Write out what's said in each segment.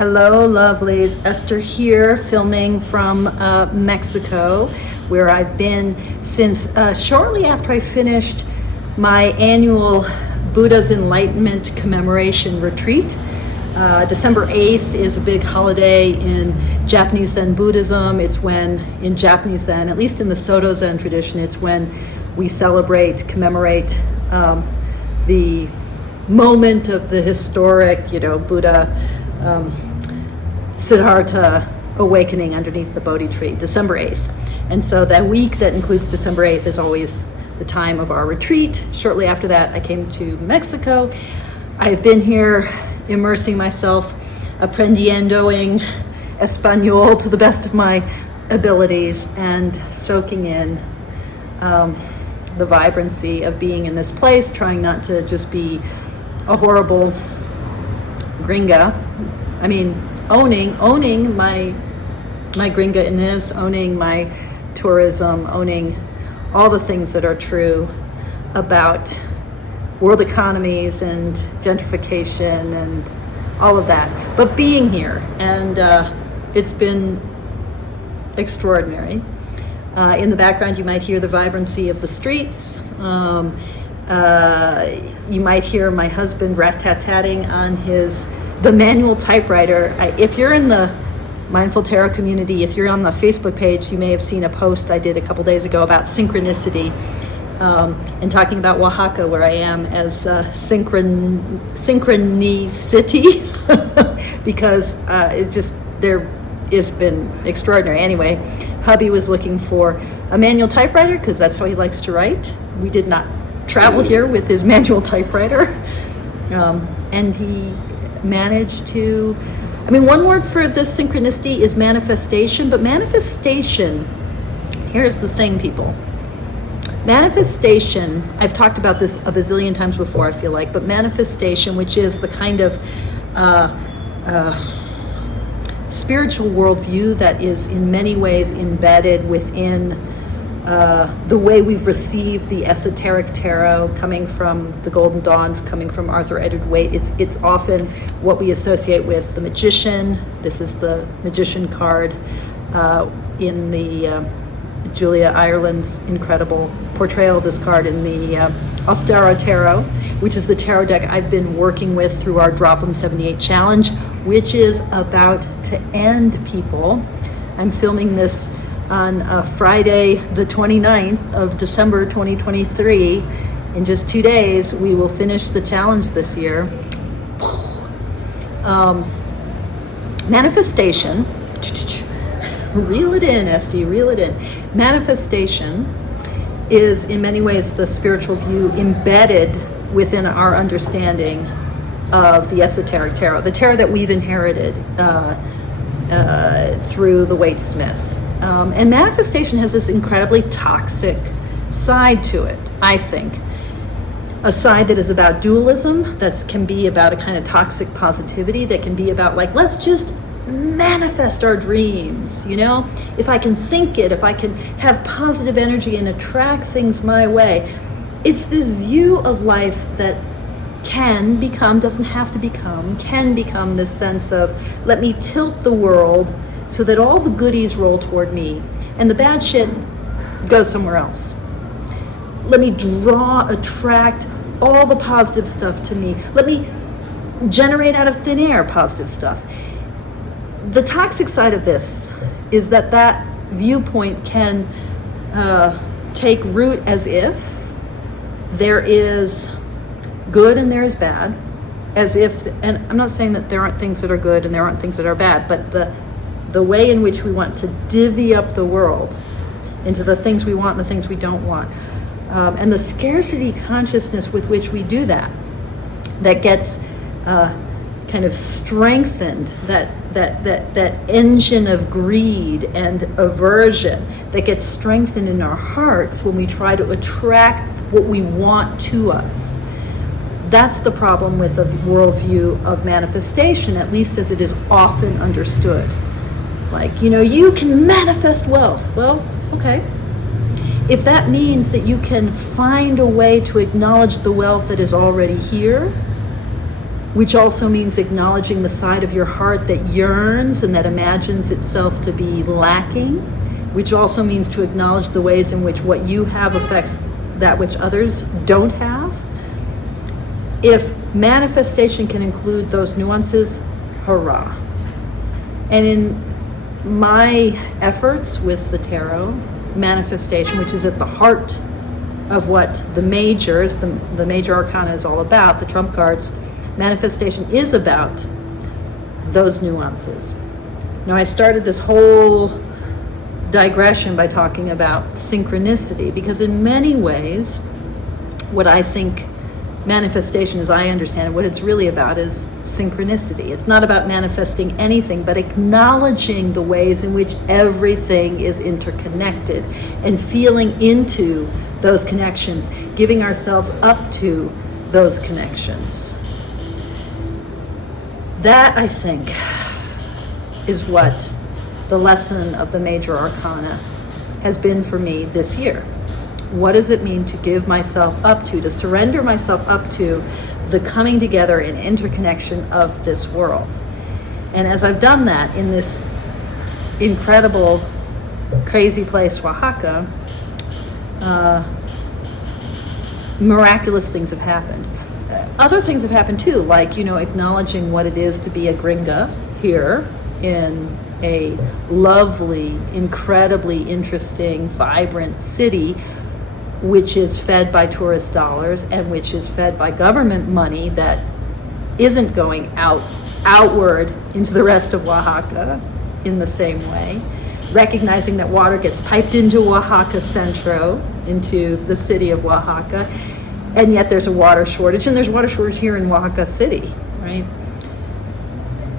Hello, lovelies. Esther here, filming from Mexico, where I've been since shortly after I finished my annual Buddha's Enlightenment commemoration retreat. December 8th is a big holiday in Japanese Zen Buddhism. It's when, in Japanese Zen, at least in the Soto Zen tradition, it's when we celebrate, commemorate the moment of the historic, Buddha Siddhartha awakening underneath the Bodhi tree, December 8th. And so that week that includes December 8th is always the time of our retreat. Shortly after that, I came to Mexico. I've been here immersing myself, aprendiendoing Espanol to the best of my abilities and soaking in the vibrancy of being in this place, trying not to just be a horrible gringa. I mean, owning my gringa-ness, owning my tourism, owning all the things that are true about world economies and gentrification and all of that. But being here, and it's been extraordinary. In the background, you might hear the vibrancy of the streets. You might hear my husband rat-tat-tatting on the manual typewriter. If you're in the Mindful Tarot community, if you're on the Facebook page, you may have seen a post I did a couple days ago about synchronicity, and talking about Oaxaca, where I am, as synchronicity, because it's been extraordinary. Anyway, hubby was looking for a manual typewriter because that's how he likes to write. We did not travel here with his manual typewriter, and he managed to, one word for this synchronicity is manifestation, but manifestation, here's the thing, people. Manifestation, I've talked about this a bazillion times before, I feel like, but manifestation, which is the kind of spiritual worldview that is in many ways embedded within the way we've received the esoteric tarot, coming from the Golden Dawn, coming from Arthur Edward Waite. It's often what we associate with the magician. This is the magician card in the Julia Ireland's incredible portrayal of this card in the Austero Tarot, which is the tarot deck I've been working with through our Drop 'em 78 challenge, which is about to end, people. I'm filming this on Friday, the 29th of December 2023. In just 2 days, we will finish the challenge this year. Manifestation, reel it in, Esty, reel it in. Manifestation is in many ways the spiritual view embedded within our understanding of the esoteric tarot, the tarot that we've inherited through the Waite Smith. And manifestation has this incredibly toxic side to it, I think. A side that is about dualism, that can be about a kind of toxic positivity, that can be about like, let's just manifest our dreams, If I can think it, if I can have positive energy and attract things my way. It's this view of life that can become, doesn't have to become, can become this sense of, let me tilt the world so that all the goodies roll toward me and the bad shit goes somewhere else. Let me attract all the positive stuff to me. Let me generate out of thin air positive stuff. The toxic side of this is that viewpoint can take root as if there is good and there is bad, as if, and I'm not saying that there aren't things that are good and there aren't things that are bad, but the way in which we want to divvy up the world into the things we want and the things we don't want, and the scarcity consciousness with which we do that gets kind of strengthened, that engine of greed and aversion that gets strengthened in our hearts when we try to attract what we want to us. That's the problem with a worldview of manifestation, at least as it is often understood. Like, you can manifest wealth. Well, okay. If that means that you can find a way to acknowledge the wealth that is already here, which also means acknowledging the side of your heart that yearns and that imagines itself to be lacking, which also means to acknowledge the ways in which what you have affects that which others don't have. If manifestation can include those nuances, hurrah. And in my efforts with the tarot, manifestation, which is at the heart of what the majors, the major arcana is all about, the trump cards, manifestation is about those nuances. Now, I started this whole digression by talking about synchronicity, because in many ways, what I think manifestation, as I understand it, what it's really about is synchronicity. It's not about manifesting anything, but acknowledging the ways in which everything is interconnected and feeling into those connections, giving ourselves up to those connections. That, I think, is what the lesson of the major arcana has been for me this year. What does it mean to give myself up to surrender myself up to the coming together and interconnection of this world? And as I've done that in this incredible, crazy place, Oaxaca, miraculous things have happened. Other things have happened too, like, acknowledging what it is to be a gringa here in a lovely, incredibly interesting, vibrant city, which is fed by tourist dollars and which is fed by government money that isn't going outward into the rest of Oaxaca in the same way. Recognizing that water gets piped into Oaxaca Centro, into the city of Oaxaca, and yet there's a water shortage, and there's water shortage here in Oaxaca City, right?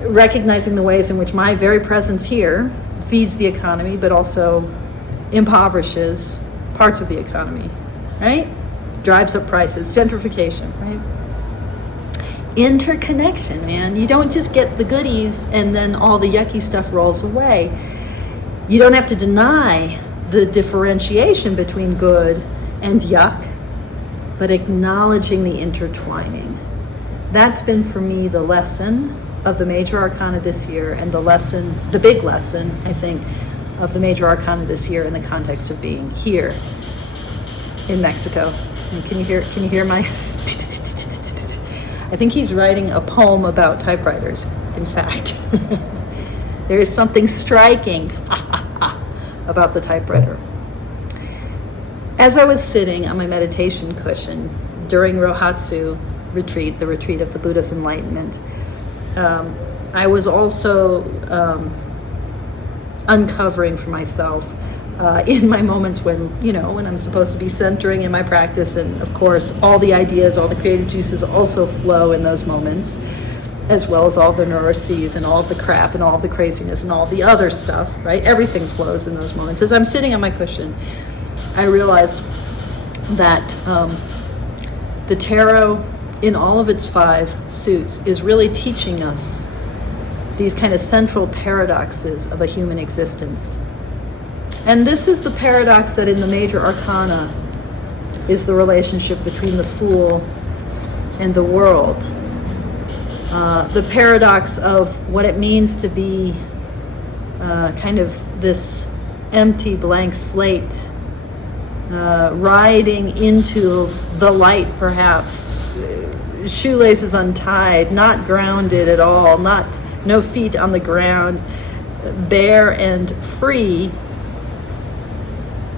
Recognizing the ways in which my very presence here feeds the economy, but also impoverishes parts of the economy, right? Drives up prices, gentrification, right? Interconnection, man. You don't just get the goodies and then all the yucky stuff rolls away. You don't have to deny the differentiation between good and yuck, but acknowledging the intertwining. That's been for me the lesson of the major arcana this year, and the big lesson, I think, of the major arcana this year in the context of being here in Mexico. And can you hear my I think he's writing a poem about typewriters, in fact. There is something striking about the typewriter. As I was sitting on my meditation cushion during Rohatsu retreat, the retreat of the Buddha's enlightenment, I was also uncovering for myself in my moments when I'm supposed to be centering in my practice, and of course all the ideas, all the creative juices also flow in those moments, as well as all the neuroses and all the crap and all the craziness and all the other stuff, right? Everything flows in those moments. As I'm sitting on my cushion, I realized that the tarot, in all of its 5 suits, is really teaching us these kind of central paradoxes of a human existence. And this is the paradox that in the major arcana is the relationship between the fool and the world. The paradox of what it means to be kind of this empty blank slate, riding into the light perhaps, shoelaces untied, not grounded at all, no feet on the ground, bare and free,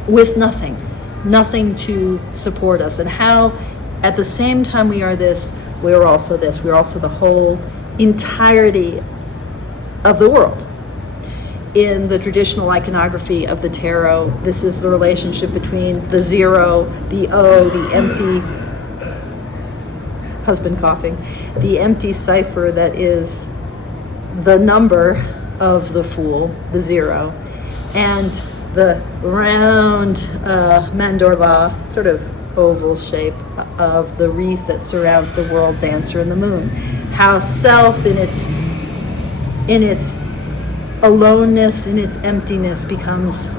with nothing to support us. And how at the same time we are this, we're also this. We're also the whole entirety of the world. In the traditional iconography of the tarot, this is the relationship between the 0, the O, the empty, husband coughing, the empty cipher that is the number of the fool, the 0, and the round mandorla, sort of oval shape of the wreath that surrounds the world dancer and the moon. How self in its aloneness, in its emptiness, becomes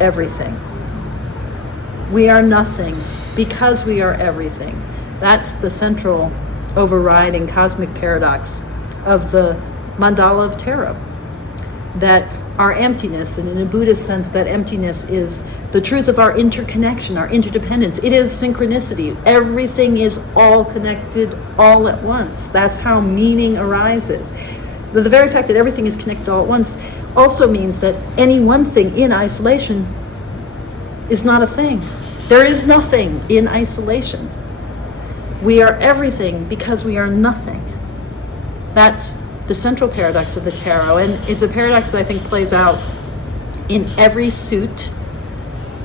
everything. We are nothing because we are everything. That's the central overriding cosmic paradox of the mandala of tarot. That our emptiness, and in a Buddhist sense, that emptiness is the truth of our interconnection, our interdependence. It is synchronicity. Everything is all connected all at once. That's how meaning arises. The very fact that everything is connected all at once also means that any one thing in isolation is not a thing. There is nothing in isolation. We are everything because we are nothing. That's the central paradox of the tarot, and it's a paradox that I think plays out in every suit,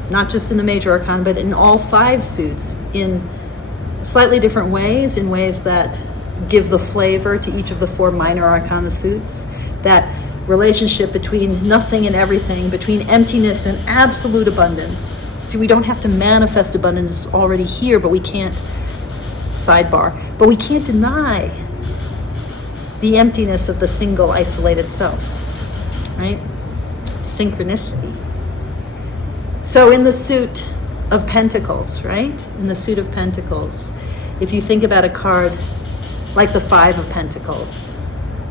not just in the major arcana, but in all 5 suits, in slightly different ways, in ways that give the flavor to each of the 4 minor arcana suits. That relationship between nothing and everything, between emptiness and absolute abundance. See, we don't have to manifest abundance, it's already here, but we can't, sidebar, but we can't deny the emptiness of the single isolated self, right? Synchronicity. So in the suit of Pentacles, right? In the suit of Pentacles, if you think about a card like the 5 of Pentacles,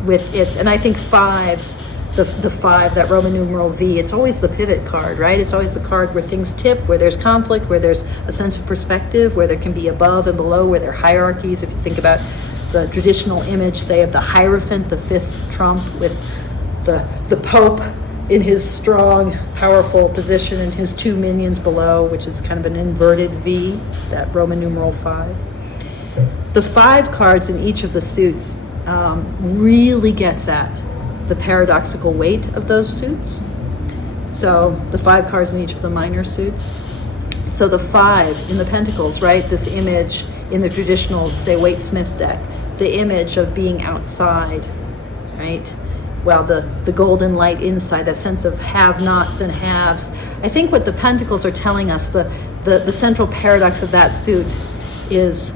with its, and I think 5s, the 5, that Roman numeral V, it's always the pivot card, right? It's always the card where things tip, where there's conflict, where there's a sense of perspective, where there can be above and below, where there are hierarchies. If you think about the traditional image, say, of the Hierophant, the 5th trump, with the Pope in his strong, powerful position and his 2 minions below, which is kind of an inverted V, that Roman numeral 5. The 5 cards in each of the suits really gets at the paradoxical weight of those suits. So the 5 cards in each of the minor suits. So the 5 in the Pentacles, right? This image in the traditional, say, Waite-Smith deck, the image of being outside, right? Well, the golden light inside, that sense of have-nots and haves. I think what the Pentacles are telling us, the central paradox of that suit is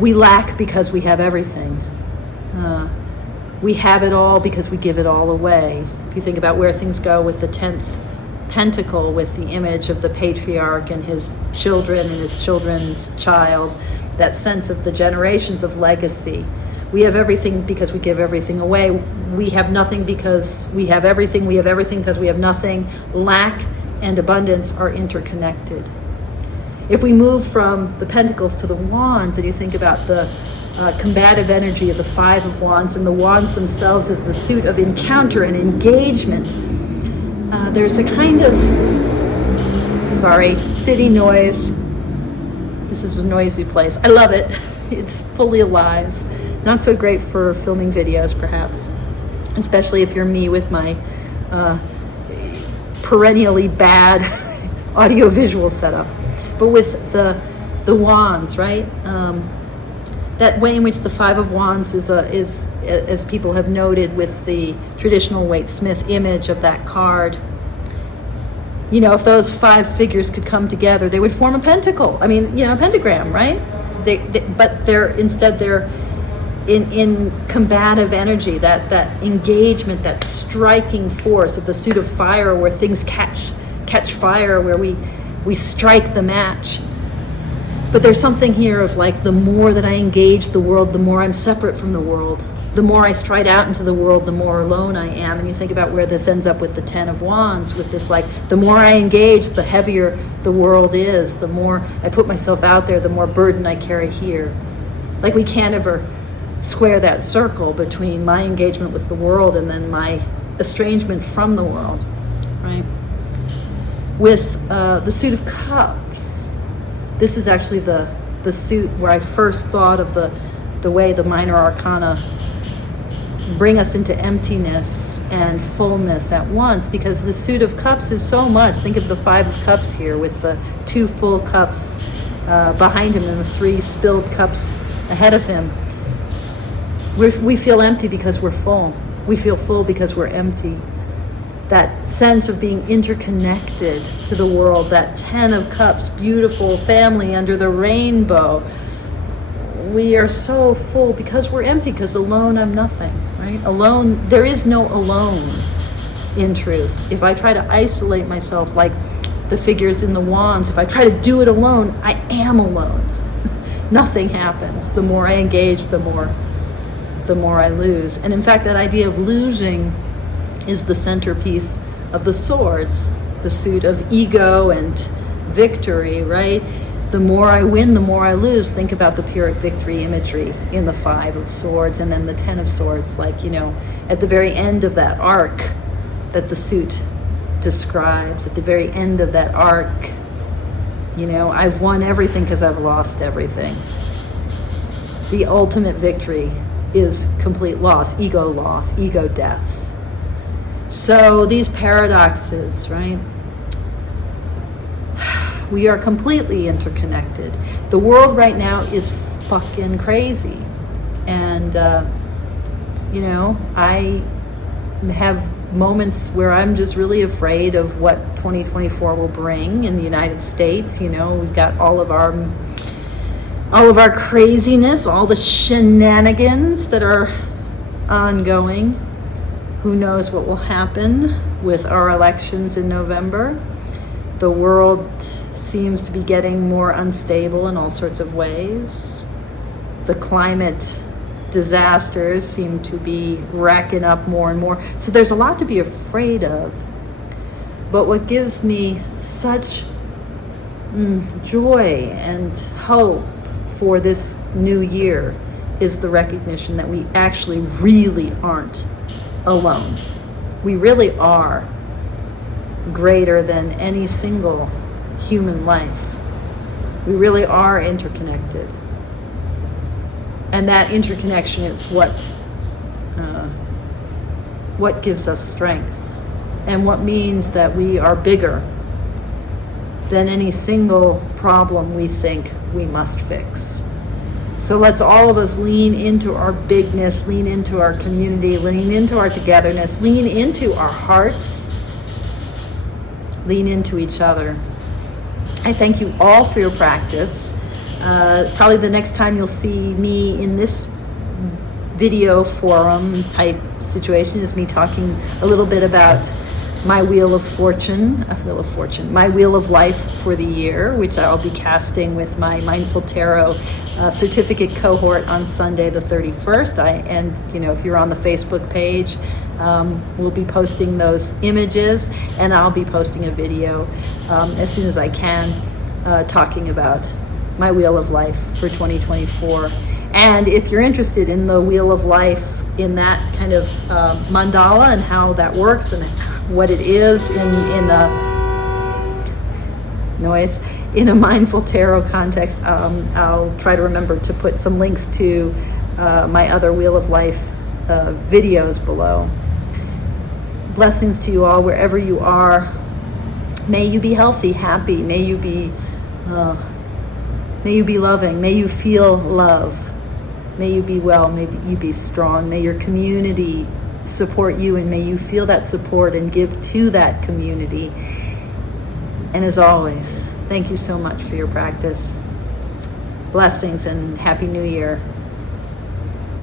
we lack because we have everything. We have it all because we give it all away. If you think about where things go with the 10th Pentacle, with the image of the patriarch and his children and his children's child, that sense of the generations of legacy. We have everything because we give everything away. We have nothing because we have everything. We have everything because we have nothing. Lack and abundance are interconnected. If we move from the Pentacles to the Wands, and you think about the combative energy of the 5 of Wands, and the Wands themselves as the suit of encounter and engagement, there's a kind of, city noise. This is a noisy place. I love it. It's fully alive. Not so great for filming videos, perhaps, especially if you're me with my perennially bad audio-visual setup. But with the Wands, right? That way in which the 5 of Wands is, as people have noted, with the traditional Waite-Smith image of that card. You know, if those 5 figures could come together, they would form a pentacle. I mean, you know, a pentagram, right? But they're in combative energy, that engagement, that striking force of the suit of fire, where things catch fire, where we strike the match. But there's something here of, like, the more that I engage the world, the more I'm separate from the world. The more I stride out into the world, the more alone I am. And you think about where this ends up with the 10 of Wands, with this, like, the more I engage, the heavier the world is. The more I put myself out there, the more burden I carry here. Like, we can't ever square that circle between my engagement with the world and then my estrangement from the world, right? With the suit of Cups, this is actually the suit where I first thought of the way the minor arcana bring us into emptiness and fullness at once, because the suit of Cups is so much. Think of the 5 of Cups here, with the 2 full cups behind him and the 3 spilled cups ahead of him. We feel empty because we're full. We feel full because we're empty. That sense of being interconnected to the world, that 10 of Cups, beautiful family under the rainbow. We are so full because we're empty, because alone I'm nothing, right? Alone, there is no alone in truth. If I try to isolate myself like the figures in the Wands, if I try to do it alone, I am alone. nothing happens. The more I engage, the more I lose. And in fact, that idea of losing is the centerpiece of the swords, the suit of ego and victory, right? The more I win, the more I lose. Think about the Pyrrhic victory imagery in the 5 of Swords and then the 10 of Swords, like, at the very end of that arc that the suit describes, at the very end of that arc, I've won everything because I've lost everything. The ultimate victory is complete loss, ego death. So these paradoxes, right? We are completely interconnected. The world right now is fucking crazy. And, I have moments where I'm just really afraid of what 2024 will bring in the United States. We've got all of our craziness, all the shenanigans that are ongoing. Who knows what will happen with our elections in November? The world seems to be getting more unstable in all sorts of ways. The climate disasters seem to be racking up more and more. So there's a lot to be afraid of. But what gives me such joy and hope for this new year is the recognition that we actually really aren't alone. We really are greater than any single human life. We really are interconnected. And that interconnection is what gives us strength, and what means that we are bigger than any single problem we think we must fix. So let's all of us lean into our bigness, lean into our community, lean into our togetherness, lean into our hearts, lean into each other. I thank you all for your practice. Probably the next time you'll see me in this video forum type situation is me talking a little bit about my Wheel of Fortune, my Wheel of Life for the year, which I'll be casting with my Mindful Tarot certificate cohort on Sunday the 31st. And if you're on the Facebook page, we'll be posting those images, and I'll be posting a video as soon as I can talking about my Wheel of Life for 2024. And if you're interested in the Wheel of Life in that kind of mandala and how that works and what it is in a mindful tarot context, I'll try to remember to put some links to my other Wheel of Life videos below. Blessings to you all wherever you are. May you be healthy, happy. May you be loving. May you feel love. May you be well. May you be strong. May your community support you, and may you feel that support and give to that community. And as always, thank you so much for your practice. Blessings and Happy New Year.